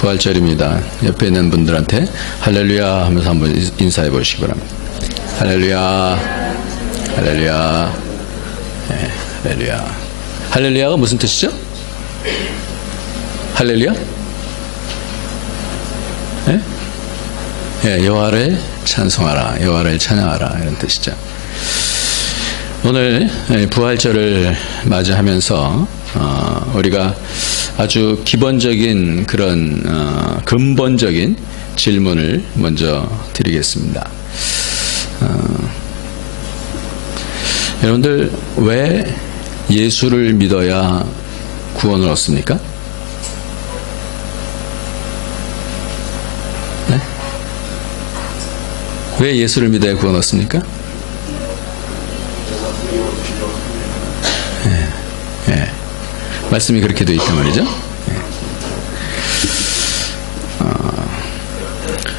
부활절입니다. 옆에 있는 분들한테 할렐루야 하면서 한번 인사해 보시기 바랍니다. 할렐루야, 할렐루야, 네, 할렐루야. 할렐루야가 무슨 뜻이죠? 할렐루야? 네? 네, 여호와를 찬송하라, 여호와를 찬양하라, 이런 뜻이죠. 오늘 부활절을 맞이하면서 우리가 아주 기본적인 그런 근본적인 질문을 먼저 드리겠습니다. 여러분들 왜 예수를 믿어야 구원을 얻습니까? 네? 왜 예수를 믿어야 구원 얻습니까? 말씀이 그렇게 되어 있단 말이죠.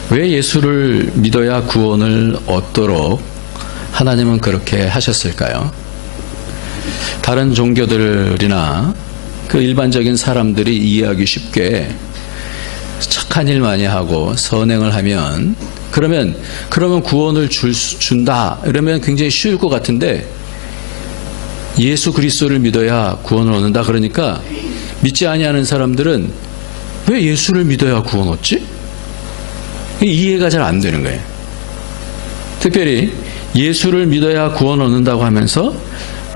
왜 예수를 믿어야 구원을 얻도록 하나님은 그렇게 하셨을까요? 다른 종교들이나 그 일반적인 사람들이 이해하기 쉽게 착한 일 많이 하고 선행을 하면 그러면 구원을 준다 이러면 굉장히 쉬울 것 같은데, 예수 그리스도를 믿어야 구원을 얻는다 그러니까 믿지 아니하는 사람들은 왜 예수를 믿어야 구원 얻지? 이해가 잘 안 되는 거예요. 특별히 예수를 믿어야 구원 얻는다고 하면서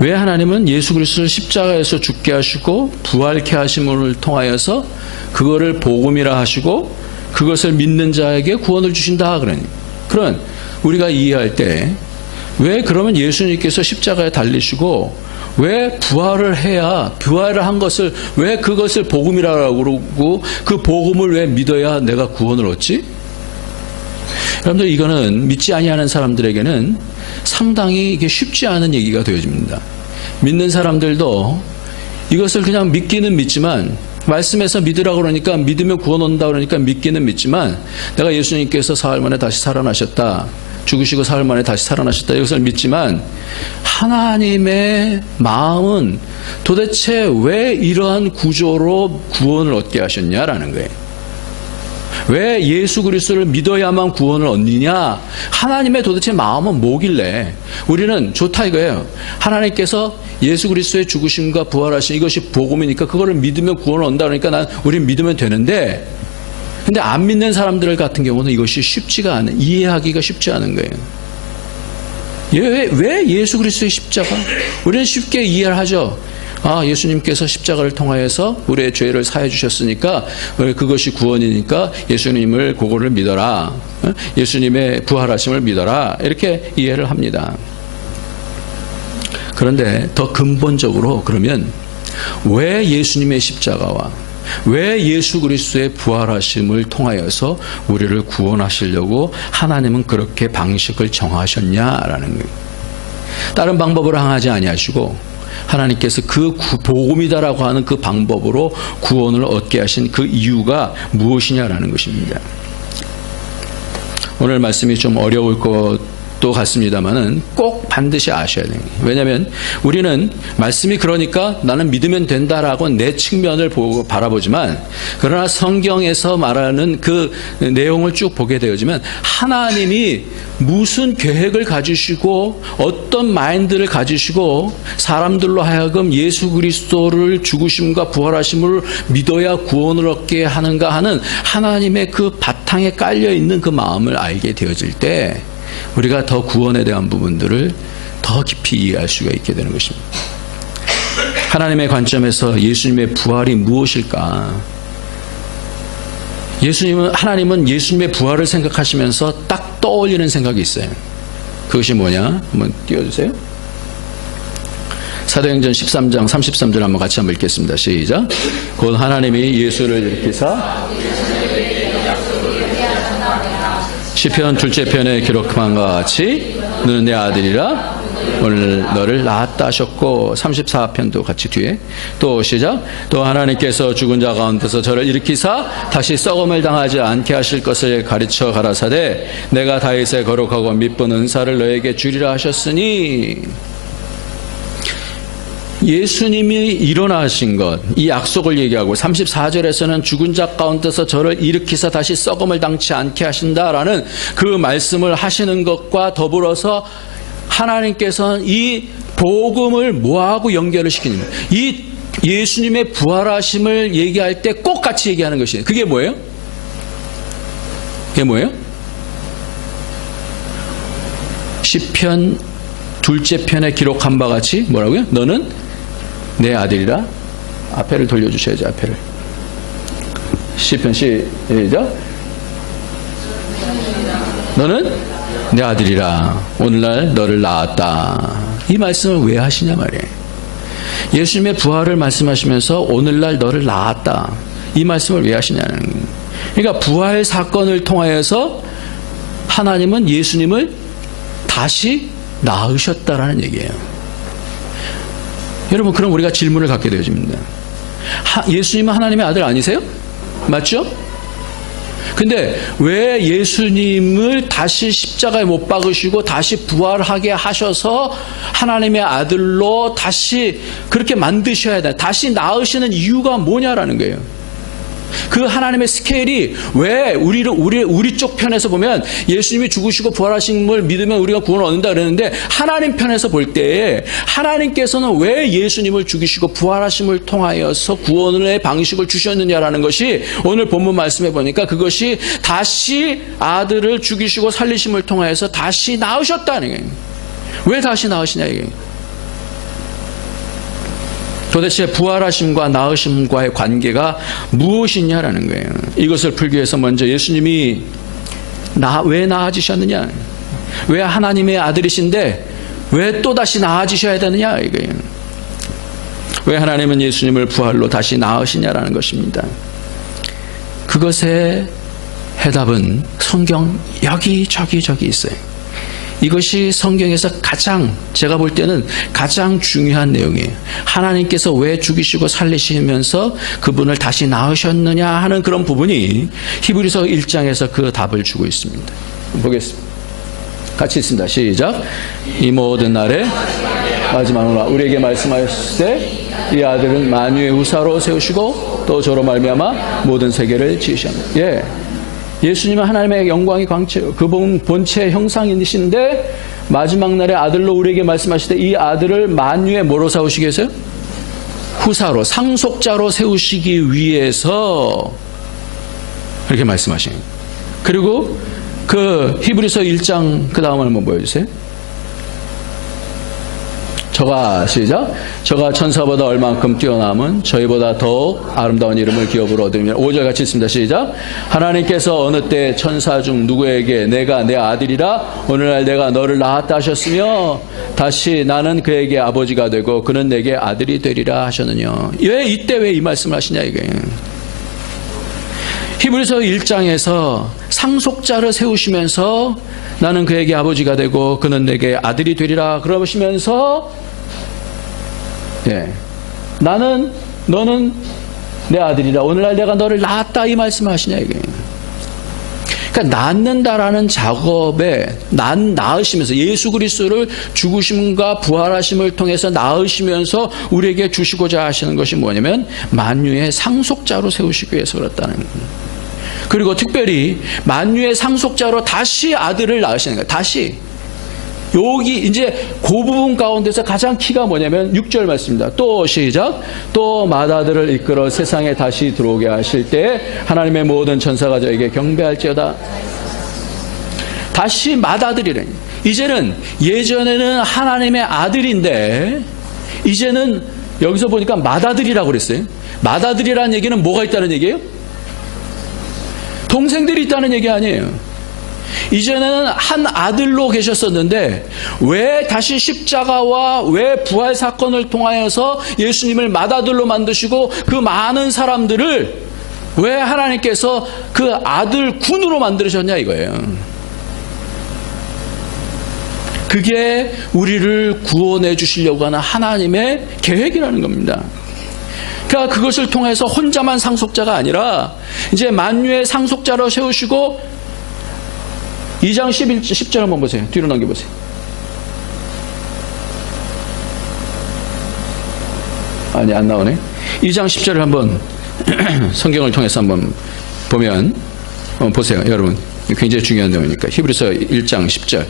왜 하나님은 예수 그리스도를 십자가에서 죽게 하시고 부활케 하심을 통하여서 그거를 복음이라 하시고 그것을 믿는 자에게 구원을 주신다 그러니, 그런 우리가 이해할 때 왜 그러면 예수님께서 십자가에 달리시고 왜 부활을 해야, 부활을 한 것을 왜 그것을 복음이라고 그러고 그 복음을 왜 믿어야 내가 구원을 얻지? 여러분들, 이거는 믿지 아니하는 사람들에게는 상당히 이게 쉽지 않은 얘기가 되어집니다. 믿는 사람들도 이것을 그냥 믿기는 믿지만, 말씀에서 믿으라고 그러니까 믿으면 구원 얻는다 그러니까 믿기는 믿지만, 내가 예수님께서 사흘 만에 다시 살아나셨다, 죽으시고 사흘 만에 다시 살아나셨다, 이것을 믿지만 하나님의 마음은 도대체 왜 이러한 구조로 구원을 얻게 하셨냐라는 거예요. 왜 예수 그리스도를 믿어야만 구원을 얻느냐? 하나님의 도대체 마음은 뭐길래 우리는 좋다 이거예요. 하나님께서 예수 그리스도의 죽으심과 부활하신 이것이 복음이니까 그거를 믿으면 구원을 얻는다 그러니까 우리는 믿으면 되는데, 근데 안 믿는 사람들 같은 경우는 이것이 쉽지가 않은, 이해하기가 쉽지 않은 거예요. 왜 예수 그리스도의 십자가? 우리는 쉽게 이해를 하죠. 예수님께서 십자가를 통하여서 우리의 죄를 사해 주셨으니까 그것이 구원이니까 예수님을 그거를 믿어라, 예수님의 부활하심을 믿어라, 이렇게 이해를 합니다. 그런데 더 근본적으로 그러면 왜 예수님의 십자가와 왜 예수 그리스도의 부활하심을 통하여서 우리를 구원하시려고 하나님은 그렇게 방식을 정하셨냐라는 거예요. 다른 방법으로 행하지 아니하시고 하나님께서 그 복음이다라고 하는 그 방법으로 구원을 얻게 하신 그 이유가 무엇이냐라는 것입니다. 오늘 말씀이 좀 어려울 것도 같습니다만은 꼭 반드시 아셔야 돼요. 왜냐하면 우리는 말씀이 그러니까 나는 믿으면 된다라고 내 측면을 바라보지만, 그러나 성경에서 말하는 그 내용을 쭉 보게 되어지면 하나님이 무슨 계획을 가지시고 어떤 마인드를 가지시고 사람들로 하여금 예수 그리스도를 죽으심과 부활하심을 믿어야 구원을 얻게 하는가 하는 하나님의 그 바탕에 깔려있는 그 마음을 알게 되어질 때 우리가 더 구원에 대한 부분들을 더 깊이 이해할 수가 있게 되는 것입니다. 하나님의 관점에서 예수님의 부활이 무엇일까? 하나님은 예수님의 부활을 생각하시면서 딱 떠올리는 생각이 있어요. 그것이 뭐냐? 한번 띄워주세요. 사도행전 13장 33절 한번 같이 한번 읽겠습니다. 시작. 곧 하나님이 예수를 일으키사 시편 2째 편에 기록한 것 같이 너는 내 아들이라 오늘 너를 낳았다 하셨고, 34편도 같이 뒤에 또 시작. 또 하나님께서 죽은 자 가운데서 저를 일으키사 다시 썩음을 당하지 않게 하실 것을 가르쳐 가라사대 내가 다윗의 거룩하고 미쁜 은사를 너에게 주리라 하셨으니, 예수님이 일어나신 것, 이 약속을 얘기하고 34절에서는 죽은 자 가운데서 저를 일으키사 다시 썩음을 당치 않게 하신다라는 그 말씀을 하시는 것과 더불어서 하나님께서는 이 복음을 뭐하고 연결을 시키는 거예요? 이 예수님의 부활하심을 얘기할 때 꼭 같이 얘기하는 것이에요. 그게 뭐예요? 그게 뭐예요? 시편 둘째 편에 기록한 바 같이 뭐라고요? 너는 내 아들이라. 앞에를 돌려주셔야죠. 앞에를. 시편 시작. 너는 내 아들이라. 오늘날 너를 낳았다. 이 말씀을 왜 하시냐 말이에요. 예수님의 부활을 말씀하시면서 오늘날 너를 낳았다. 이 말씀을 왜 하시냐는 거예요. 그러니까 부활 사건을 통하여서 하나님은 예수님을 다시 낳으셨다라는 얘기예요. 여러분, 그럼 우리가 질문을 갖게 되어집니다. 예수님은 하나님의 아들 아니세요? 맞죠? 근데 왜 예수님을 다시 십자가에 못 박으시고 다시 부활하게 하셔서 하나님의 아들로 다시 그렇게 만드셔야 돼? 다시 낳으시는 이유가 뭐냐라는 거예요. 그 하나님의 스케일이 왜 우리 쪽 편에서 보면 예수님이 죽으시고 부활하신 걸 믿으면 우리가 구원을 얻는다 그랬는데, 하나님 편에서 볼 때 하나님께서는 왜 예수님을 죽이시고 부활하심을 통하여서 구원의 방식을 주셨느냐라는 것이 오늘 본문 말씀에 보니까 그것이 다시 아들을 죽이시고 살리심을 통하여서 다시 낳으셨다는 거예요. 왜 다시 낳으시냐 이게. 도대체 부활하심과 나으심과의 관계가 무엇이냐라는 거예요. 이것을 풀기 위해서 먼저 예수님이 왜 나아지셨느냐, 왜 하나님의 아들이신데 왜 또다시 나아지셔야 되느냐 이거예요. 왜 하나님은 예수님을 부활로 다시 나으시냐라는 것입니다. 그것의 해답은 성경 여기저기 있어요. 이것이 성경에서 가장, 제가 볼 때는 가장 중요한 내용이에요. 하나님께서 왜 죽이시고 살리시면서 그분을 다시 낳으셨느냐 하는 그런 부분이 히브리서 1장에서 그 답을 주고 있습니다. 보겠습니다. 같이 있습니다. 시작. 이 모든 날에 마지막으로 우리에게 말씀하셨을 때 이 아들은 만유의 후사로 세우시고 또 저로 말미암아 모든 세계를 지으셨습니다. 예. 예수님은 하나님의 영광이 광채, 그분 본체의 형상이신데 마지막 날에 아들로 우리에게 말씀하실 때 이 아들을 만유의 뭐로 세우시겠어요? 후사로, 상속자로 세우시기 위해서 그렇게 말씀하시는 거예요. 그리고 그 히브리서 1장 그 다음을 한번 보여주세요. 시작. 저가 천사보다 얼만큼 뛰어남은 저희보다 더욱 아름다운 이름을 기업으로 얻으며. 5절 같이 있습니다. 시작. 하나님께서 어느 때 천사 중 누구에게 내가 내 아들이라 오늘날 내가 너를 낳았다 하셨으며 다시 나는 그에게 아버지가 되고 그는 내게 아들이 되리라 하셨느냐. 왜 이때 왜 이 말씀을 하시냐 이게. 히브리서 1장에서 상속자를 세우시면서 나는 그에게 아버지가 되고 그는 내게 아들이 되리라 그러시면서 너는 내 아들이라 오늘날 내가 너를 낳았다 이 말씀을 하시냐 이게. 그러니까 낳는다라는 작업에 낳으시면서 예수 그리스도를 죽으심과 부활하심을 통해서 낳으시면서 우리에게 주시고자 하시는 것이 뭐냐면 만유의 상속자로 세우시기 위해서 그렇다는 거예요. 그리고 특별히 만유의 상속자로 다시 아들을 낳으시는 거예요. 다시. 여기 이제 그 부분 가운데서 가장 키가 뭐냐면 6절 말씀입니다. 또 시작. 또 맏아들을 이끌어 세상에 다시 들어오게 하실 때 하나님의 모든 천사가 저에게 경배할지어다. 다시 맏아들이래. 이제는 예전에는 하나님의 아들인데 이제는 여기서 보니까 맏아들이라고 그랬어요. 맏아들이라는 얘기는 뭐가 있다는 얘기예요? 동생들이 있다는 얘기 아니에요. 이제는 한 아들로 계셨었는데 왜 다시 십자가와 왜 부활 사건을 통하여서 예수님을 맏아들로 만드시고 그 많은 사람들을 왜 하나님께서 그 아들 군으로 만드셨냐 이거예요. 그게 우리를 구원해 주시려고 하는 하나님의 계획이라는 겁니다. 그러니까 그것을 통해서 혼자만 상속자가 아니라 이제 만유의 상속자로 세우시고 2장 10절 한번 보세요. 뒤로 넘겨보세요. 아니, 안 나오네. 2장 10절을 한번 성경을 통해서 한번 보면 보세요. 여러분. 굉장히 중요한 내용이니까. 히브리서 1장 10절.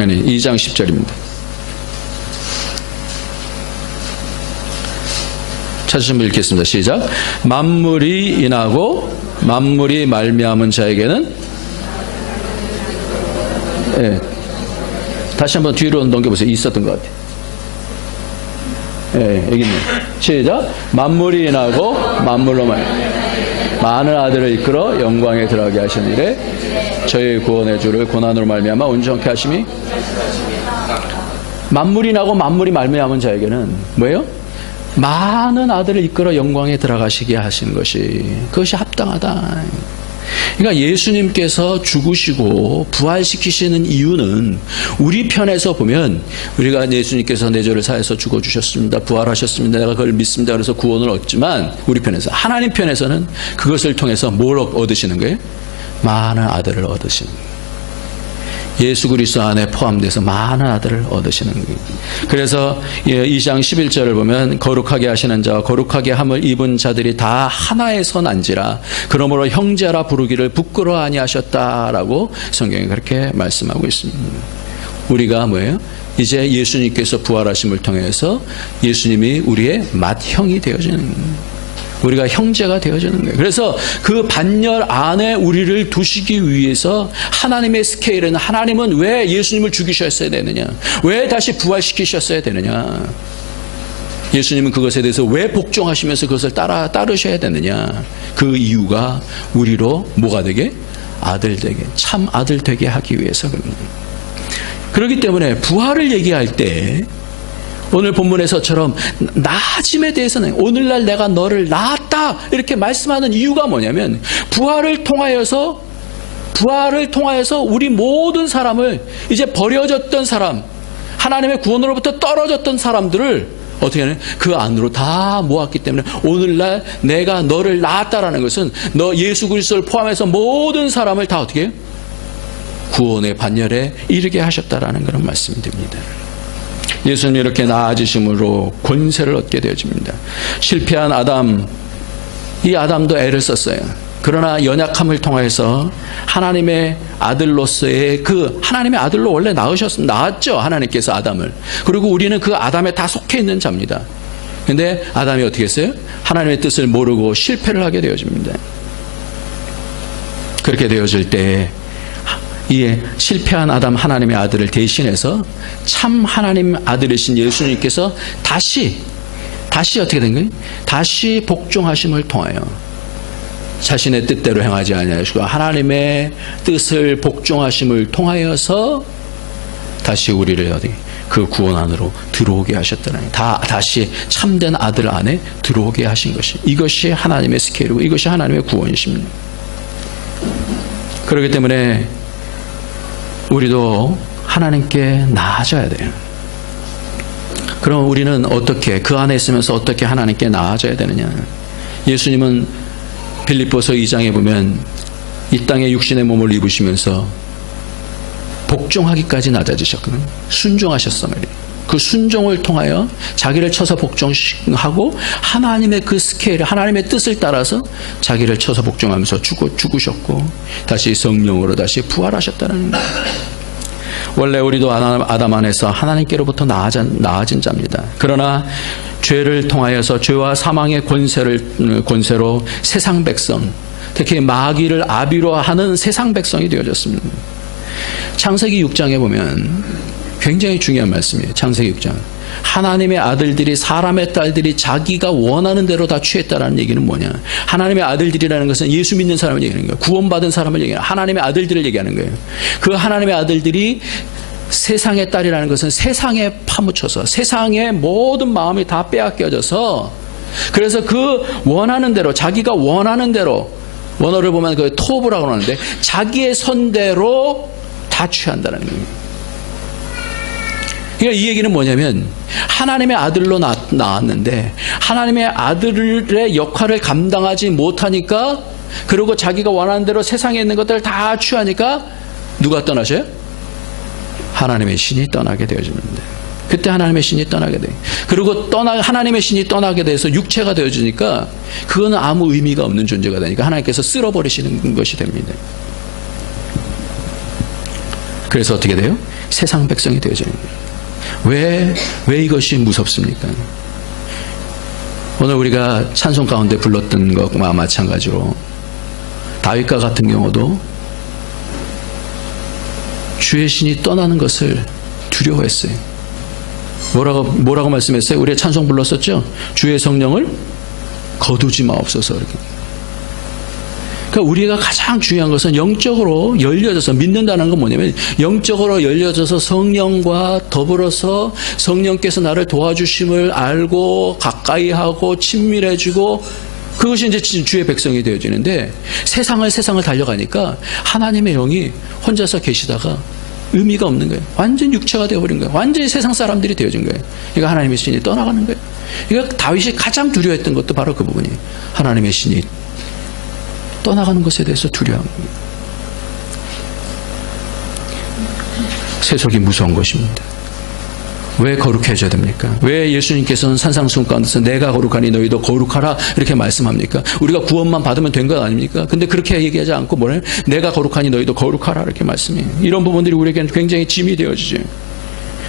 아니, 2장 10절입니다. 찾으신 분 읽겠습니다. 시작. 만물이 인하고 만물이 말미암은 자에게는, 예. 다시 한번 뒤로 넘겨보세요. 있었던 것 같아요. 예, 여기 있네. 시작. 만물이 인하고 만물로 많은 아들을 이끌어 영광에 들어가게 하신 이래 저희 구원의 주를 고난으로 말미암아 온전케 하심이, 만물이 나고 만물이 말미암은 자에게는 뭐예요? 많은 아들을 이끌어 영광에 들어가시게 하신 것이, 그것이 합당하다. 그러니까 예수님께서 죽으시고 부활시키시는 이유는 우리 편에서 보면, 우리가 예수님께서 내 죄를 사해서 죽어주셨습니다, 부활하셨습니다, 내가 그걸 믿습니다, 그래서 구원을 얻지만, 우리 편에서, 하나님 편에서는 그것을 통해서 뭘 얻으시는 거예요? 많은 아들을 얻으시는 거예요. 예수 그리스도 안에 포함돼서 많은 아들을 얻으시는 거예요. 그래서 2장 11절을 보면 거룩하게 하시는 자와 거룩하게 함을 입은 자들이 다 하나의 선한지라 그러므로 형제라 부르기를 부끄러워 아니하셨다라고 성경이 그렇게 말씀하고 있습니다. 우리가 뭐예요? 이제 예수님께서 부활하심을 통해서 예수님이 우리의 맏형이 되어지는 거예요. 우리가 형제가 되어지는 거예요. 그래서 그 반열 안에 우리를 두시기 위해서 하나님의 스케일은, 하나님은 왜 예수님을 죽이셨어야 되느냐, 왜 다시 부활시키셨어야 되느냐, 예수님은 그것에 대해서 왜 복종하시면서 그것을 따르셔야 되느냐, 그 이유가 우리로 뭐가 되게? 아들 되게, 참 아들 되게 하기 위해서 그럽니다. 그렇기 때문에 부활을 얘기할 때 오늘 본문에서처럼 나아짐에 대해서는, 오늘날 내가 너를 낳았다 이렇게 말씀하는 이유가 뭐냐면, 부활을 통하여서 우리 모든 사람을, 이제 버려졌던 사람, 하나님의 구원으로부터 떨어졌던 사람들을 어떻게 하냐, 그 안으로 다 모았기 때문에 오늘날 내가 너를 낳았다라는 것은 너 예수 그리스도를 포함해서 모든 사람을 다 어떻게 해요? 구원의 반열에 이르게 하셨다라는 그런 말씀이 됩니다. 예수님이 이렇게 나아지심으로 권세를 얻게 되어집니다. 실패한 아담, 이 아담도 애를 썼어요. 그러나 연약함을 통해서 하나님의 아들로서의, 그 하나님의 아들로 원래 낳았죠, 하나님께서 아담을. 그리고 우리는 그 아담에 다 속해 있는 자입니다. 그런데 아담이 어떻게 했어요? 하나님의 뜻을 모르고 실패를 하게 되어집니다. 그렇게 되어질 때 이 실패한 아담, 하나님의 아들을 대신해서 참 하나님 아들이신 예수님께서 다시 어떻게 된 거예요? 다시 복종하심을 통하여 자신의 뜻대로 행하지 아니하시고 하나님의 뜻을 복종하심을 통하여서 다시 우리를 어디 그 구원 안으로 들어오게 하셨다는, 다시 참된 아들 안에 들어오게 하신 것이, 이것이 하나님의 스케일이고 이것이 하나님의 구원이십니다. 그렇기 때문에 우리도 하나님께 나아져야 돼요. 그럼 우리는 어떻게, 그 안에 있으면서 어떻게 하나님께 나아져야 되느냐? 예수님은 빌립보서 2장에 보면 이 땅에 육신의 몸을 입으시면서 복종하기까지 낮아지셨거든요. 순종하셨어 말이에요. 그 순종을 통하여 자기를 쳐서 복종하고 하나님의 그 스케일, 하나님의 뜻을 따라서 자기를 쳐서 복종하면서 죽으셨고 다시 성령으로 다시 부활하셨다는 거예요. 원래 우리도 아담 안에서 하나님께로부터 나아진 자입니다. 그러나 죄를 통하여서 죄와 사망의 권세로 세상 백성, 특히 마귀를 아비로 하는 세상 백성이 되어졌습니다. 창세기 6장에 보면 굉장히 중요한 말씀이에요. 창세기 6장. 하나님의 아들들이, 사람의 딸들이 자기가 원하는 대로 다 취했다라는 얘기는 뭐냐? 하나님의 아들들이라는 것은 예수 믿는 사람을 얘기하는 거예요. 구원받은 사람을 얘기하는 거예요. 하나님의 아들들을 얘기하는 거예요. 그 하나님의 아들들이, 세상의 딸이라는 것은 세상에 파묻혀서 세상의 모든 마음이 다 빼앗겨져서, 그래서 그 원하는 대로, 자기가 원하는 대로, 원어를 보면 그 토브라고 하는데 자기의 선대로 다 취한다는 거예요. 그러니까 이 얘기는 뭐냐면 하나님의 아들로 나왔는데 하나님의 아들의 역할을 감당하지 못하니까, 그리고 자기가 원하는 대로 세상에 있는 것들을 다 취하니까 누가 떠나셔요? 하나님의 신이 떠나게 되어집니다. 그때 하나님의 신이 떠나게 돼. 그리고 하나님의 신이 떠나게 돼서 육체가 되어지니까 그거는 아무 의미가 없는 존재가 되니까 하나님께서 쓸어버리시는 것이 됩니다. 그래서 어떻게 돼요? 세상 백성이 되어져요. 왜 이것이 무섭습니까? 오늘 우리가 찬송 가운데 불렀던 것과 마찬가지로 다윗과 같은 경우도 주의 신이 떠나는 것을 두려워했어요. 뭐라고 말씀했어요? 우리가 찬송 불렀었죠? 주의 성령을 거두지 마옵소서. 이렇게. 그러니까 우리가 가장 중요한 것은 영적으로 열려져서 믿는다는 건 뭐냐면 영적으로 열려져서 성령과 더불어서 성령께서 나를 도와주심을 알고 가까이 하고 친밀해지고 그것이 이제 주의 백성이 되어지는데 세상을 달려가니까 하나님의 영이 혼자서 계시다가 의미가 없는 거예요. 완전 육체가 되어버린 거예요. 완전히 세상 사람들이 되어진 거예요. 그러니까 하나님의 신이 떠나가는 거예요. 그러니까 다윗이 가장 두려워했던 것도 바로 그 부분이에요. 하나님의 신이 떠나가는 것에 대해서 두려워한 거예요. 세속이 무서운 것입니다. 왜 거룩해져야 됩니까? 왜 예수님께서는 산상수훈 가운데서 내가 거룩하니 너희도 거룩하라 이렇게 말씀합니까? 우리가 구원만 받으면 된 것 아닙니까? 근데 그렇게 얘기하지 않고 뭐래요? 내가 거룩하니 너희도 거룩하라 이렇게 말씀해요. 이런 부분들이 우리에게는 굉장히 짐이 되어지죠.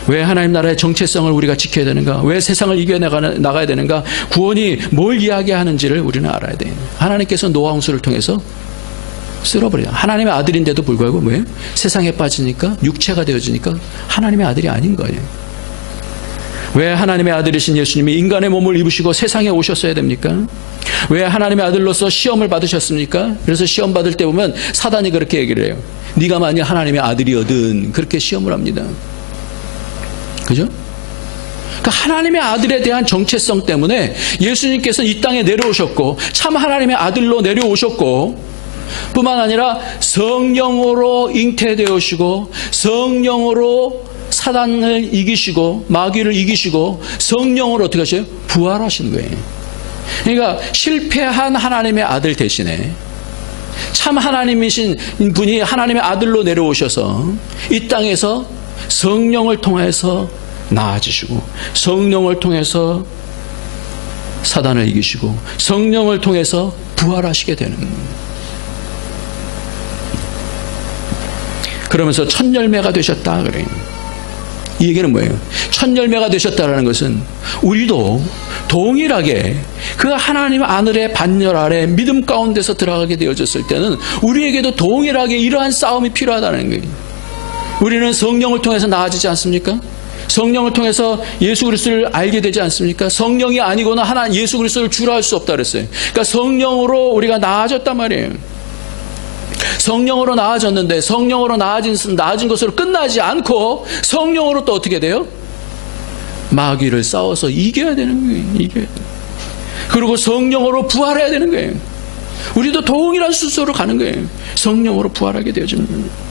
왜 하나님 나라의 정체성을 우리가 지켜야 되는가? 왜 세상을 이겨나가야 되는가? 구원이 뭘 이야기하는지를 우리는 알아야 돼요. 하나님께서 노아 홍수를 통해서 쓸어버려요. 하나님의 아들인데도 불구하고 뭐예요? 세상에 빠지니까 육체가 되어지니까 하나님의 아들이 아닌 거예요. 왜 하나님의 아들이신 예수님이 인간의 몸을 입으시고 세상에 오셨어야 됩니까? 왜 하나님의 아들로서 시험을 받으셨습니까? 그래서 시험 받을 때 보면 사단이 그렇게 얘기를 해요. 네가 만약 하나님의 아들이거든 그렇게 시험을 합니다. 그죠? 그러니까 하나님의 아들에 대한 정체성 때문에 예수님께서는 이 땅에 내려오셨고 참 하나님의 아들로 내려오셨고 뿐만 아니라 성령으로 잉태되으시고 성령으로 사단을 이기시고 마귀를 이기시고 성령으로 어떻게 하셔요? 부활하신 거예요. 그러니까 실패한 하나님의 아들 대신에 참 하나님이신 분이 하나님의 아들로 내려오셔서 이 땅에서 성령을 통해서 나아지시고 성령을 통해서 사단을 이기시고 성령을 통해서 부활하시게 되는 그러면서 첫 열매가 되셨다 그래요. 이 얘기는 뭐예요? 첫 열매가 되셨다는 것은 우리도 동일하게 그 하나님 하늘의 반열 아래 믿음 가운데서 들어가게 되어졌을 때는 우리에게도 동일하게 이러한 싸움이 필요하다는 거예요. 우리는 성령을 통해서 나아지지 않습니까? 성령을 통해서 예수 그리스도를 알게 되지 않습니까? 성령이 아니고는 하나님 예수 그리스도를 주라 할 수 없다 그랬어요. 그러니까 성령으로 우리가 나아졌단 말이에요. 성령으로 나아졌는데 성령으로 나아진 것으로 끝나지 않고 성령으로 또 어떻게 돼요? 마귀를 싸워서 이겨야 되는 거예요. 이겨야 돼요. 그리고 성령으로 부활해야 되는 거예요. 우리도 동일한 순서로 가는 거예요. 성령으로 부활하게 되어지는 거예요.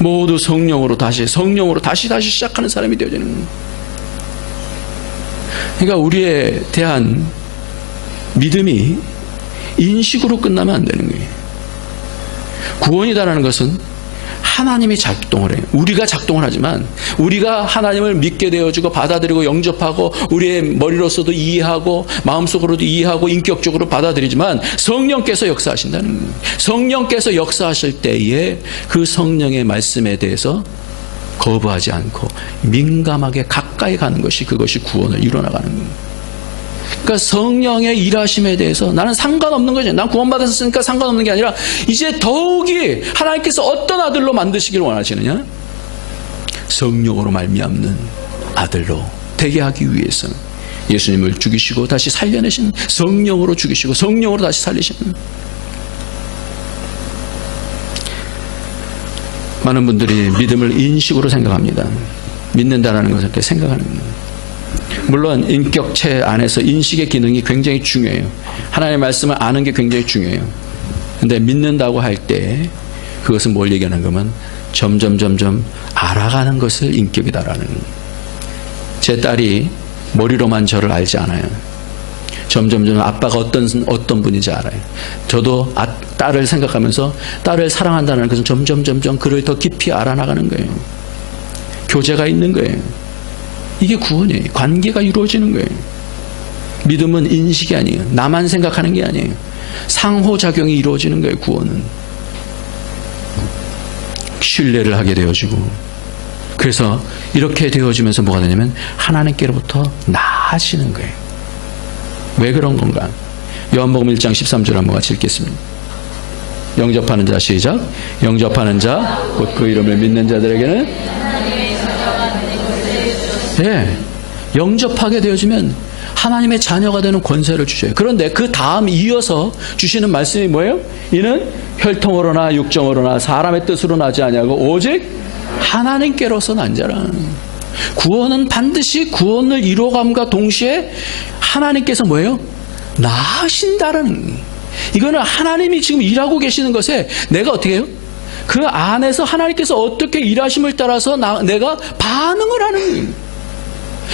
모두 성령으로 다시 시작하는 사람이 되어지는 거예요. 그러니까 우리에 대한 믿음이 인식으로 끝나면 안 되는 거예요. 구원이다라는 것은 하나님이 작동을 해요. 우리가 작동을 하지만 우리가 하나님을 믿게 되어지고 받아들이고 영접하고 우리의 머리로서도 이해하고 마음속으로도 이해하고 인격적으로 받아들이지만 성령께서 역사하신다는 거예요. 성령께서 역사하실 때에 그 성령의 말씀에 대해서 거부하지 않고 민감하게 가까이 가는 것이 그것이 구원을 이뤄나가는 거예요. 그러니까 성령의 일하심에 대해서 나는 상관없는 거죠. 난 구원받았으니까 상관없는 게 아니라 이제 더욱이 하나님께서 어떤 아들로 만드시기를 원하시느냐? 성령으로 말미암는 아들로 되게 하기 위해서 예수님을 죽이시고 다시 살려내신 성령으로 죽이시고 성령으로 다시 살리시는 많은 분들이 믿음을 인식으로 생각합니다. 믿는다라는 것을 그렇게 생각하는 거예요. 물론 인격체 안에서 인식의 기능이 굉장히 중요해요. 하나님의 말씀을 아는 게 굉장히 중요해요. 근데 믿는다고 할 때 그것은 뭘 얘기하는 거면 점점 알아가는 것을 인격이다라는 거예요. 제 딸이 머리로만 저를 알지 않아요. 점점 아빠가 어떤 분인지 알아요. 저도 딸을 생각하면서 딸을 사랑한다는 것은 점점 그를 더 깊이 알아나가는 거예요. 교제가 있는 거예요. 이게 구원이에요. 관계가 이루어지는 거예요. 믿음은 인식이 아니에요. 나만 생각하는 게 아니에요. 상호작용이 이루어지는 거예요. 구원은. 신뢰를 하게 되어지고, 그래서 이렇게 되어지면서 뭐가 되냐면 하나님께로부터 나아지는 거예요. 왜 그런 건가? 요한복음 1장 13절 한번 같이 읽겠습니다. 영접하는 자, 시작. 영접하는 자, 곧 그 이름을 믿는 자들에게는, 예, 영접하게 되어지면 하나님의 자녀가 되는 권세를 주셔요. 그런데 그 다음 이어서 주시는 말씀이 뭐예요? 이는 혈통으로나 육정으로나 사람의 뜻으로 나지 아니하고 오직 하나님께로서 난 자라. 구원은 반드시 구원을 이루어감과 동시에 하나님께서 뭐예요? 나으신다라는, 이거는 하나님이 지금 일하고 계시는 것에 내가 어떻게 해요? 그 안에서 하나님께서 어떻게 일하심을 따라서 내가 반응을 하는 거예요.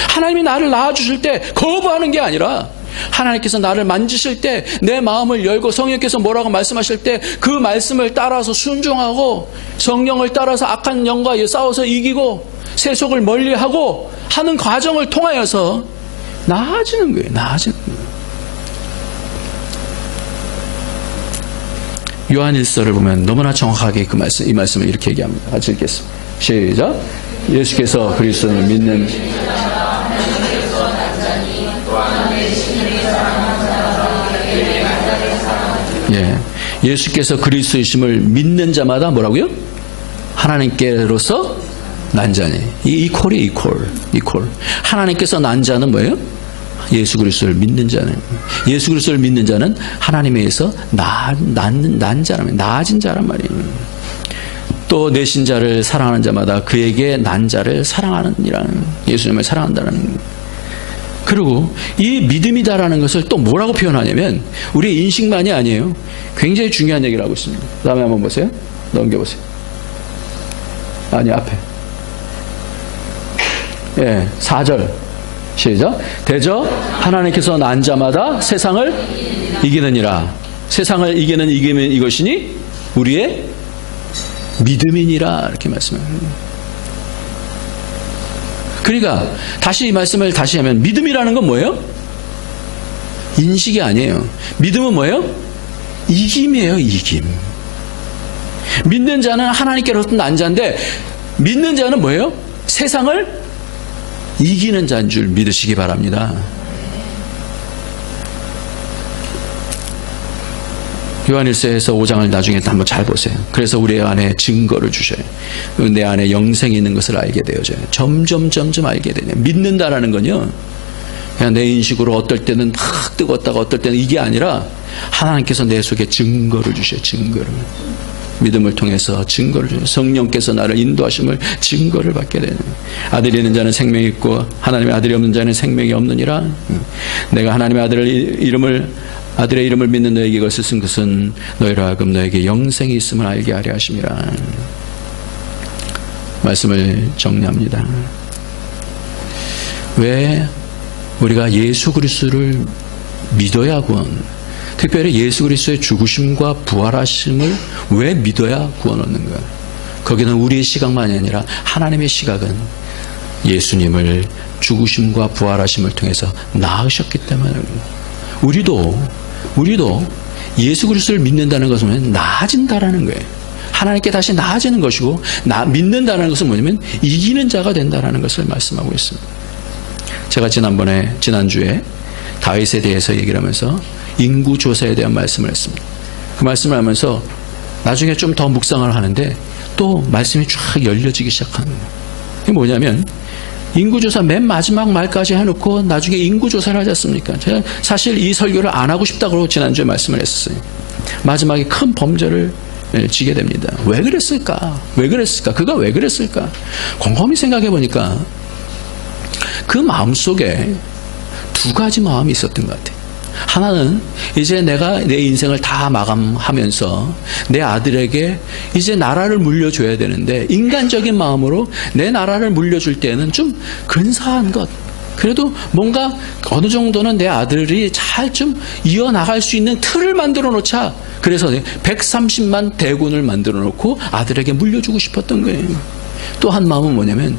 하나님이 나를 낳아주실 때 거부하는 게 아니라 하나님께서 나를 만지실 때 내 마음을 열고 성령께서 뭐라고 말씀하실 때 그 말씀을 따라서 순종하고 성령을 따라서 악한 영과 싸워서 이기고 세속을 멀리하고 하는 과정을 통하여서 나아지는 거예요. 나아지는 거예요. 요한 1서를 보면 너무나 정확하게 이 말씀을 이렇게 얘기합니다. 같이 읽겠습니다. 시작. 예수께서 그리스도를 믿는 예수께서 그리스도이심을 믿는 자마다 뭐라고요? 하나님께로서 난 자니. 이퀄이 이퀄. 하나님께서 난 자는 뭐예요? 예수 그리스도를 믿는 자는. 예수 그리스도를 믿는 자는 하나님에 의해서 난 자라면, 나아진 자란 말이에요. 또 내신 자를 사랑하는 자마다 그에게 난 자를 사랑하느니라는, 예수님을 사랑한다는. 그리고 이 믿음이다라는 것을 또 뭐라고 표현하냐면 우리의 인식만이 아니에요. 굉장히 중요한 얘기를 하고 있습니다. 그 다음에 한번 보세요. 넘겨보세요. 아니, 앞에. 예, 4절. 시작. 대저 하나님께서 난 자마다 세상을 이기느니라. 세상을 이기는 이것이니 우리의 믿음이니라. 이렇게 말씀합니다. 그러니까 다시 이 말씀을 다시 하면 믿음이라는 건 뭐예요? 인식이 아니에요. 믿음은 뭐예요? 이김이에요. 이김. 믿는 자는 하나님께로부터 난 자인데 믿는 자는 뭐예요? 세상을 이기는 자인 줄 믿으시기 바랍니다. 요한일서에서 5장을 나중에 나중에 한번 잘 보세요. 그래서 우리 안에 증거를 주셔요. 내 안에 영생이 있는 것을 알게 되어져요. 점점 알게 되네요. 믿는다라는 건요, 그냥 내 인식으로 어떨 때는 막 뜨겁다가 어떨 때는 이게 아니라 하나님께서 내 속에 증거를 주셔요. 증거를. 믿음을 통해서 증거를 주셔요. 성령께서 나를 인도하심을 증거를 받게 되는. 아들이 있는 자는 생명이 있고 하나님의 아들이 없는 자는 생명이 없느니라. 내가 하나님의 아들의 이름을 믿는 너에게 이것을 쓴 것은 너희로 하여금 너에게 영생이 있음을 알게 하려 하심이라. 말씀을 정리합니다. 왜 우리가 예수 그리스도를 믿어야 구원, 특별히 예수 그리스도의 죽으심과 부활하심을 왜 믿어야 구원 얻는가? 거기는 우리의 시각만이 아니라 하나님의 시각은 예수님을 죽으심과 부활하심을 통해서 낳으셨기 때문에 우리도 예수 그리스도를 믿는다는 것은 나아진다라는 거예요. 하나님께 다시 나아지는 것이고, 믿는다는 것은 뭐냐면 이기는 자가 된다라는 것을 말씀하고 있습니다. 제가 지난주에 다윗에 대해서 얘기를 하면서 인구조사에 대한 말씀을 했습니다. 그 말씀을 하면서 나중에 좀 더 묵상을 하는데 또 말씀이 쫙 열려지기 시작하는 거예요. 이게 뭐냐면 인구조사 맨 마지막 말까지 해놓고 나중에 인구조사를 하지 않습니까? 제가 사실 이 설교를 안 하고 싶다고 지난주에 말씀을 했었어요. 마지막에 큰 범죄를 지게 됩니다. 왜 그랬을까? 그가 왜 그랬을까? 곰곰이 생각해 보니까 그 마음속에 두 가지 마음이 있었던 것 같아요. 하나는 이제 내가 내 인생을 다 마감하면서 내 아들에게 이제 나라를 물려줘야 되는데, 인간적인 마음으로 내 나라를 물려줄 때는 좀 근사한 것, 그래도 뭔가 어느 정도는 내 아들이 잘 좀 이어나갈 수 있는 틀을 만들어 놓자. 그래서 130만 대군을 만들어 놓고 아들에게 물려주고 싶었던 거예요. 또 한 마음은 뭐냐면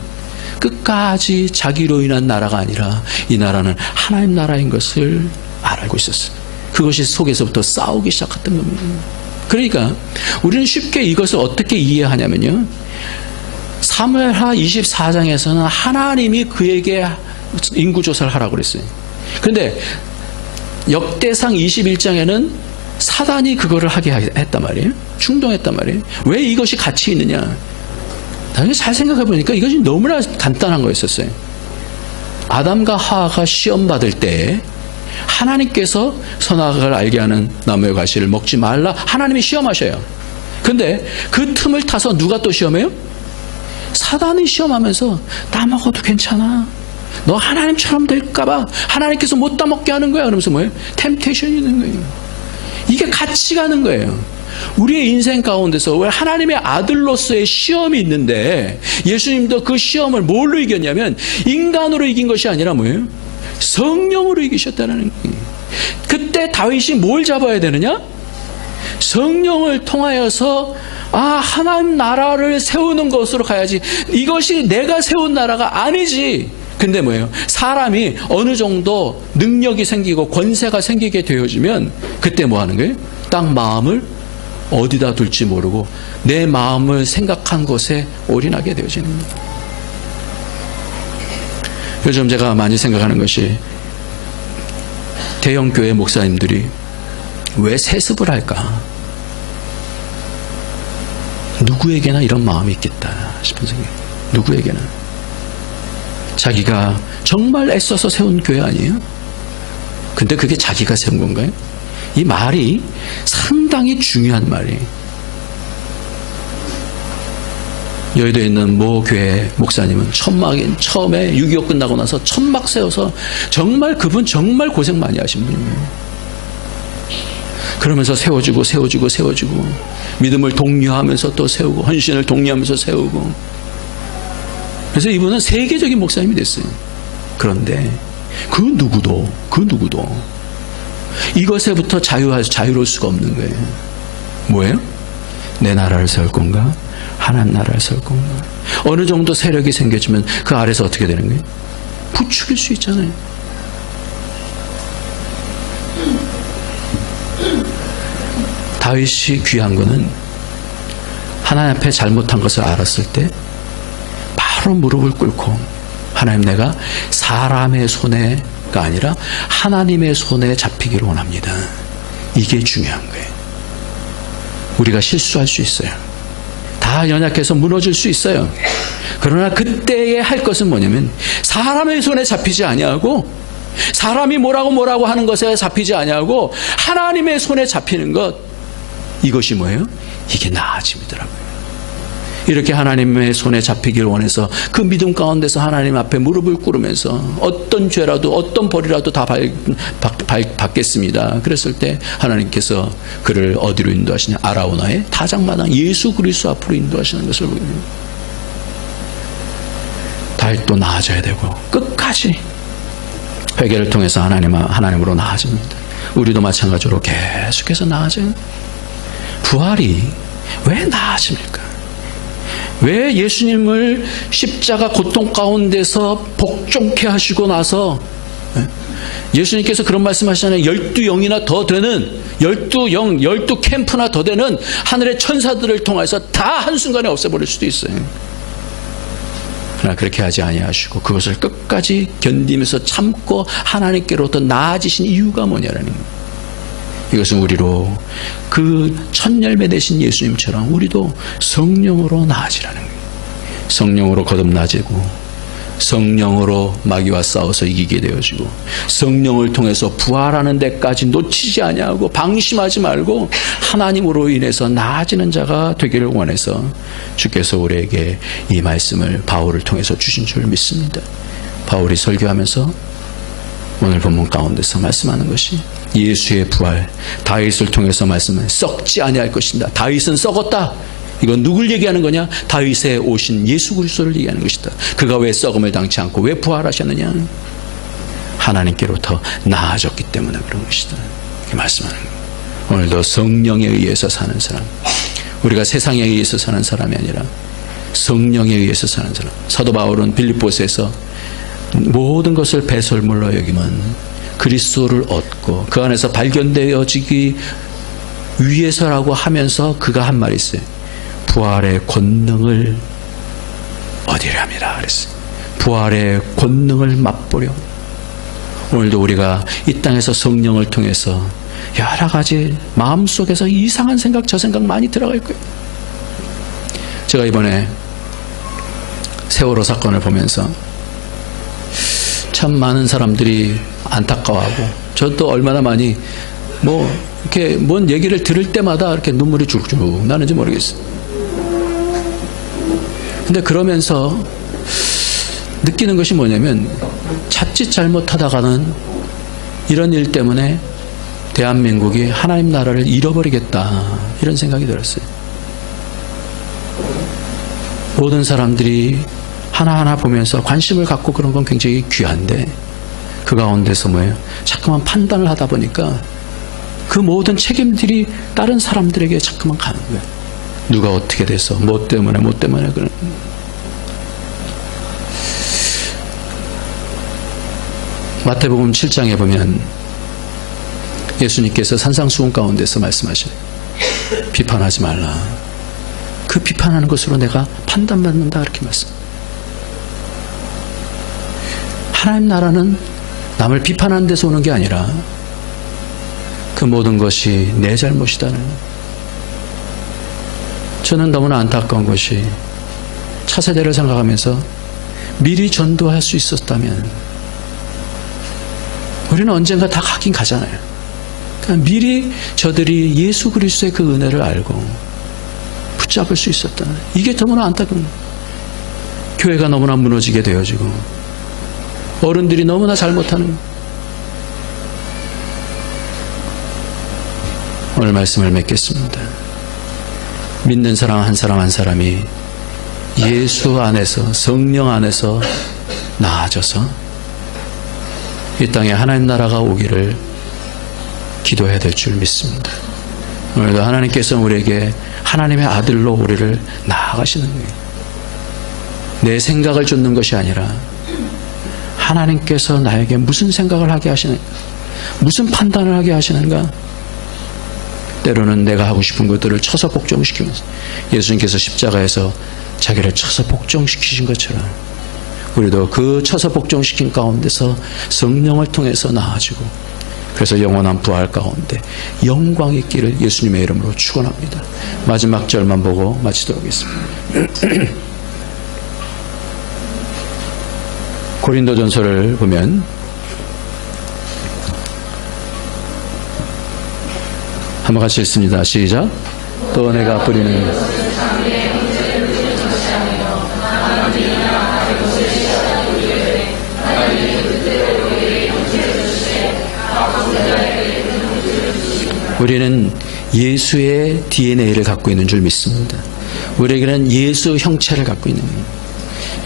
끝까지 자기로 인한 나라가 아니라 이 나라는 하나님 나라인 것을 알고 있었어요. 그것이 속에서부터 싸우기 시작했던 겁니다. 그러니까 우리는 쉽게 이것을 어떻게 이해하냐면요, 사무엘하 24장에서는 하나님이 그에게 인구조사를 하라고 그랬어요. 그런데 역대상 21장에는 사단이 그거를 하게 했단 말이에요. 충동했단 말이에요. 왜 이것이 같이 있느냐? 나중에 잘 생각해 보니까 이것이 너무나 간단한 거였었어요. 아담과 하와가 시험받을 때 하나님께서 선악을 알게 하는 나무의 과실을 먹지 말라, 하나님이 시험하셔요. 근데 그 틈을 타서 누가 또 시험해요? 사단이 시험하면서 나 먹어도 괜찮아, 너 하나님처럼 될까봐 하나님께서 못 따먹게 하는 거야. 그러면서 뭐예요? 템테이션이 있는 거예요. 이게 같이 가는 거예요. 우리의 인생 가운데서 왜 하나님의 아들로서의 시험이 있는데 예수님도 그 시험을 뭘로 이겼냐면 인간으로 이긴 것이 아니라 뭐예요? 성령으로 이기셨다는 거예요. 그때 다윗이 뭘 잡아야 되느냐? 성령을 통하여서 하나님 나라를 세우는 것으로 가야지, 이것이 내가 세운 나라가 아니지. 근데 뭐예요? 사람이 어느 정도 능력이 생기고 권세가 생기게 되어지면 그때 뭐 하는 거예요? 딱 마음을 어디다 둘지 모르고 내 마음을 생각한 것에 올인하게 되어지는 겁니다. 요즘 제가 많이 생각하는 것이, 대형교회 목사님들이 왜 세습을 할까? 누구에게나 이런 마음이 있겠다 싶은 생각이. 누구에게나. 자기가 정말 애써서 세운 교회 아니에요? 근데 그게 자기가 세운 건가요? 이 말이 상당히 중요한 말이에요. 여의도에 있는 모 교회 목사님은 처음에 6.25 끝나고 나서 천막 세워서 정말 그분 정말 고생 많이 하신 분이에요. 그러면서 세워주고 믿음을 독려하면서 또 세우고, 헌신을 독려하면서 세우고, 그래서 이분은 세계적인 목사님이 됐어요. 그런데 그 누구도 이것에부터 자유로울 수가 없는 거예요. 뭐예요? 내 나라를 세울 건가? 하나님 나라를 세울 건가? 어느 정도 세력이 생겨지면 그 아래서 어떻게 되는 거예요? 부추길 수 있잖아요. 다윗이 귀한 거는 하나님 앞에 잘못한 것을 알았을 때 바로 무릎을 꿇고, 하나님, 내가 사람의 손에가 아니라 하나님의 손에 잡히기를 원합니다. 이게 중요한 거예요. 우리가 실수할 수 있어요. 다 연약해서 무너질 수 있어요. 그러나 그때에 할 것은 뭐냐면 사람의 손에 잡히지 아니하고, 사람이 뭐라고 하는 것에 잡히지 아니하고 하나님의 손에 잡히는 것, 이것이 뭐예요? 이게 나아짐이더라고요. 이렇게 하나님의 손에 잡히기를 원해서 그 믿음 가운데서 하나님 앞에 무릎을 꿇으면서 어떤 죄라도 어떤 벌이라도 다 받겠습니다. 그랬을 때 하나님께서 그를 어디로 인도하시냐? 아라우나의 타작마당 예수 그리스도 앞으로 인도하시는 것을 보게 됩니다. 다윗도 나아져야 되고 끝까지 회개를 통해서 하나님으로 나아집니다. 우리도 마찬가지로 계속해서 나아져요. 부활이 왜 나아집니까? 왜 예수님을 십자가 고통 가운데서 복종케 하시고 나서 예수님께서 그런 말씀하시잖아요. 12영이나 더 되는, 12캠프나 더 되는 하늘의 천사들을 통해서 다 한순간에 없애버릴 수도 있어요. 그러나 그렇게 하지 아니하시고 그것을 끝까지 견디면서 참고 하나님께로 더 나아지신 이유가 뭐냐라는 거예요. 이것은 우리로 그 첫 열매 되신 예수님처럼 우리도 성령으로 나아지라는 거예요. 성령으로 거듭나지고, 성령으로 마귀와 싸워서 이기게 되어지고, 성령을 통해서 부활하는 데까지 놓치지 아니하고 방심하지 말고 하나님으로 인해서 나아지는 자가 되기를 원해서 주께서 우리에게 이 말씀을 바울을 통해서 주신 줄 믿습니다. 바울이 설교하면서 오늘 본문 가운데서 말씀하는 것이 예수의 부활, 다윗을 통해서 말씀은 썩지 아니할 것이다. 다윗은 썩었다. 이건 누굴 얘기하는 거냐? 다윗에 오신 예수 그리스도를 얘기하는 것이다. 그가 왜 썩음을 당치 않고 왜 부활하셨느냐? 하나님께로 더 나아졌기 때문에 그런 것이다. 이렇게 말씀하는 거예요. 오늘도 성령에 의해서 사는 사람, 우리가 세상에 의해서 사는 사람이 아니라 성령에 의해서 사는 사람. 사도 바울은 빌립보서에서 모든 것을 배설물로 여기면 그리스도를 얻고 그 안에서 발견되어지기 위해서라고 하면서 그가 한 말이 있어요. 부활의 권능을 얻으려 합니다 그랬어요. 부활의 권능을 맛보려. 오늘도 우리가 이 땅에서 성령을 통해서 여러 가지 마음속에서 이상한 생각 저 생각 많이 들어갈 거예요. 제가 이번에 세월호 사건을 보면서 참 많은 사람들이 안타까워하고 저도 얼마나 많이 이렇게 뭔 얘기를 들을 때마다 이렇게 눈물이 줄쭉 나는지 모르겠어요. 근데 그러면서 느끼는 것이 뭐냐면 자칫 잘못하다가는 이런 일 때문에 대한민국이 하나님 나라를 잃어버리겠다 이런 생각이 들었어요. 모든 사람들이 하나하나 보면서 관심을 갖고 그런 건 굉장히 귀한데 그 가운데서 뭐예요? 자꾸만 판단을 하다 보니까 그 모든 책임들이 다른 사람들에게 자꾸만 가는 거예요. 누가 어떻게 돼서 뭐 때문에 그런. 마태복음 7장에 보면 예수님께서 산상수훈 가운데서 말씀하셔요. 비판하지 말라. 그 비판하는 것으로 내가 판단받는다 이렇게 말씀. 하나님 나라는 남을 비판하는 데서 오는 게 아니라 그 모든 것이 내 잘못이다는. 저는 너무나 안타까운 것이 차세대를 생각하면서 미리 전도할 수 있었다면 우리는 언젠가 다 가긴 가잖아요. 그러니까 미리 저들이 예수 그리스도의 그 은혜를 알고 붙잡을 수 있었다. 이게 너무나 안타까운 거예요. 교회가 너무나 무너지게 되어지고 어른들이 너무나 잘못하는 거예요. 오늘 말씀을 맺겠습니다. 믿는 사람 한 사람 한 사람이 예수 안에서 성령 안에서 나아져서 이 땅에 하나님 나라가 오기를 기도해야 될 줄 믿습니다. 오늘도 하나님께서 우리에게 하나님의 아들로 우리를 나아가시는 거예요. 내 생각을 쫓는 것이 아니라 하나님께서 나에게 무슨 생각을 하게 하시는가, 무슨 판단을 하게 하시는가. 때로는 내가 하고 싶은 것들을 쳐서 복종시키면서 예수님께서 십자가에서 자기를 쳐서 복종시키신 것처럼 우리도 그 쳐서 복종시킨 가운데서 성령을 통해서 나아지고 그래서 영원한 부활 가운데 영광이 있기를 예수님의 이름으로 축원합니다. 마지막 절만 보고 마치도록 하겠습니다. 고린도전서를 보면 한번 같이 읽습니다. 시작. 또 내가 뿌리는 우리는 예수의 DNA를 갖고 있는 줄 믿습니다. 우리에게는 예수 형체를 갖고 있는 거예요.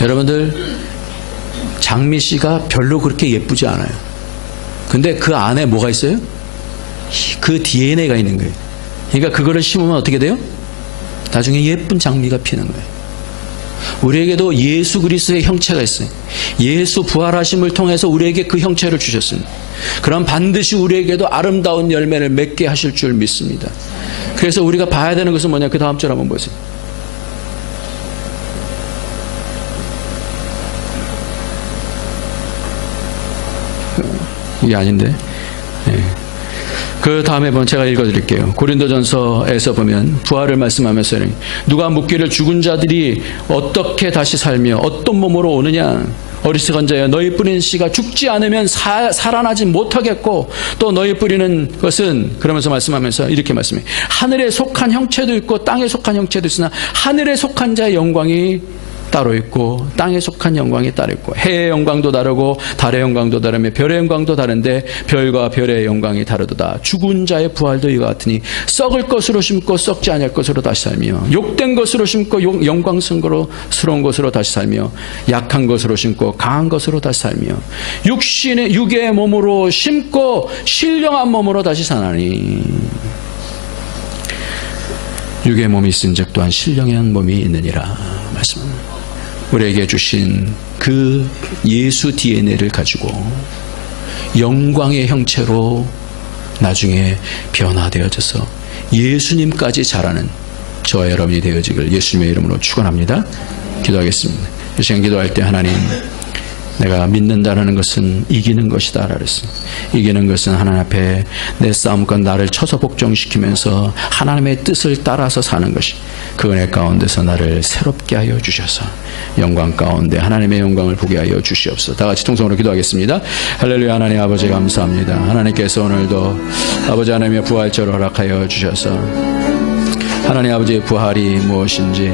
여러분들 장미 씨가 별로 그렇게 예쁘지 않아요. 근데 그 안에 뭐가 있어요? 그 DNA가 있는 거예요. 그러니까 그거를 심으면 어떻게 돼요? 나중에 예쁜 장미가 피는 거예요. 우리에게도 예수 그리스도의 형체가 있어요. 예수 부활하심을 통해서 우리에게 그 형체를 주셨습니다. 그럼 반드시 우리에게도 아름다운 열매를 맺게 하실 줄 믿습니다. 그래서 우리가 봐야 되는 것은 뭐냐? 그 다음 절 한번 보세요. 이게 아닌데. 네. 그 다음에 보면 제가 읽어드릴게요. 고린도전서에서 보면 부활을 말씀하면서 누가 묻기를 죽은 자들이 어떻게 다시 살며 어떤 몸으로 오느냐. 어리석은 자여 너희 뿌리는 씨가 죽지 않으면 살아나지 못하겠고 또 너희 뿌리는 것은 그러면서 말씀하면서 이렇게 말씀해요. 하늘에 속한 형체도 있고 땅에 속한 형체도 있으나 하늘에 속한 자의 영광이 따로 있고 땅에 속한 영광이 따로 있고 해의 영광도 다르고 달의 영광도 다르며 별의 영광도 다른데 별과 별의 영광이 다르도다. 죽은 자의 부활도 이와 같으니 썩을 것으로 심고 썩지 아니할 것으로 다시 살며 욕된 것으로 심고 영광스러운 것으로 다시 살며 약한 것으로 심고 강한 것으로 다시 살며 육의 몸으로 심고 신령한 몸으로 다시 사나니. 육의 몸이 있은즉 또한 신령의 몸이 있느니라 말씀합니다. 우리에게 주신 그 예수 DNA를 가지고 영광의 형체로 나중에 변화되어져서 예수님까지 자라는 저와 여러분이 되어지길 예수님의 이름으로 축원합니다. 기도하겠습니다. 이 시간 기도할 때 하나님, 내가 믿는다는 것은 이기는 것이다 그랬습니다. 이기는 것은 하나님 앞에 내 싸움과 나를 쳐서 복종시키면서 하나님의 뜻을 따라서 사는 것이, 그 은혜 가운데서 나를 새롭게 하여 주셔서 영광 가운데 하나님의 영광을 보게 하여 주시옵소서. 다 같이 통성으로 기도하겠습니다. 할렐루야. 하나님 아버지 감사합니다. 하나님께서 오늘도 아버지 하나님의 부활절을 허락하여 주셔서 하나님 아버지의 부활이 무엇인지,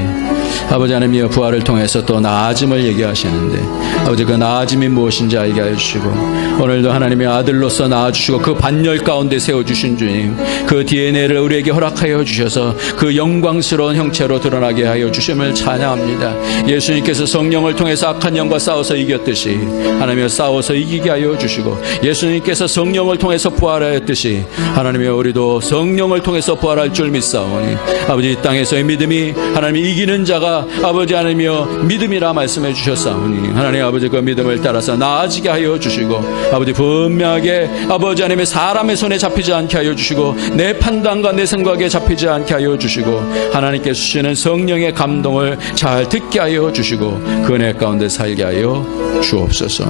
아버지 하나님의 부활을 통해서 또 나아짐을 얘기하시는데, 아버지 그 나아짐이 무엇인지 알게 해주시고, 오늘도 하나님의 아들로서 나아주시고 그 반열 가운데 세워주신 주님, 그 DNA를 우리에게 허락하여 주셔서 그 영광스러운 형체로 드러나게 하여 주심을 찬양합니다. 예수님께서 성령을 통해서 악한 영과 싸워서 이겼듯이 하나님의 싸워서 이기게 하여 주시고, 예수님께서 성령을 통해서 부활하였듯이 하나님의 우리도 성령을 통해서 부활할 줄 믿사오니, 아버지 이 땅에서의 믿음이 하나님이 이기는 자가 아버지 하나님이여 믿음이라 말씀해 주셨사오니, 하나님 아버지 그 믿음을 따라서 나아지게 하여 주시고, 아버지 분명하게 아버지 하나님의 사람의 손에 잡히지 않게 하여 주시고, 내 판단과 내 생각에 잡히지 않게 하여 주시고, 하나님께 주시는 성령의 감동을 잘 듣게 하여 주시고 그 은혜 가운데 살게 하여 주옵소서.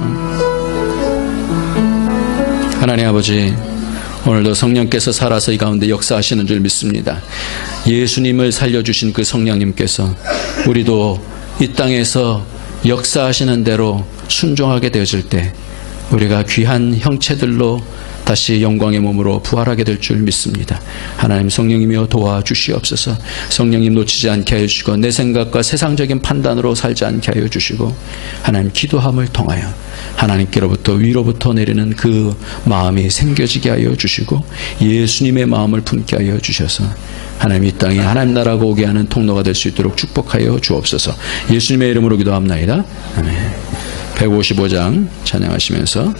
하나님 아버지, 오늘도 성령께서 살아서 이 가운데 역사하시는 줄 믿습니다. 예수님을 살려주신 그 성령님께서 우리도 이 땅에서 역사하시는 대로 순종하게 되어질 때 우리가 귀한 형체들로 다시 영광의 몸으로 부활하게 될 줄 믿습니다. 하나님 성령님이여 도와주시옵소서. 성령님 놓치지 않게 하여 주시고, 내 생각과 세상적인 판단으로 살지 않게 하여 주시고, 하나님 기도함을 통하여 하나님께로부터 위로부터 내리는 그 마음이 생겨지게 하여 주시고, 예수님의 마음을 품게 하여 주셔서 하나님 이 땅에 하나님 나라가 오게 하는 통로가 될 수 있도록 축복하여 주옵소서. 예수님의 이름으로 기도합나이다. 아멘. 155장 찬양하시면서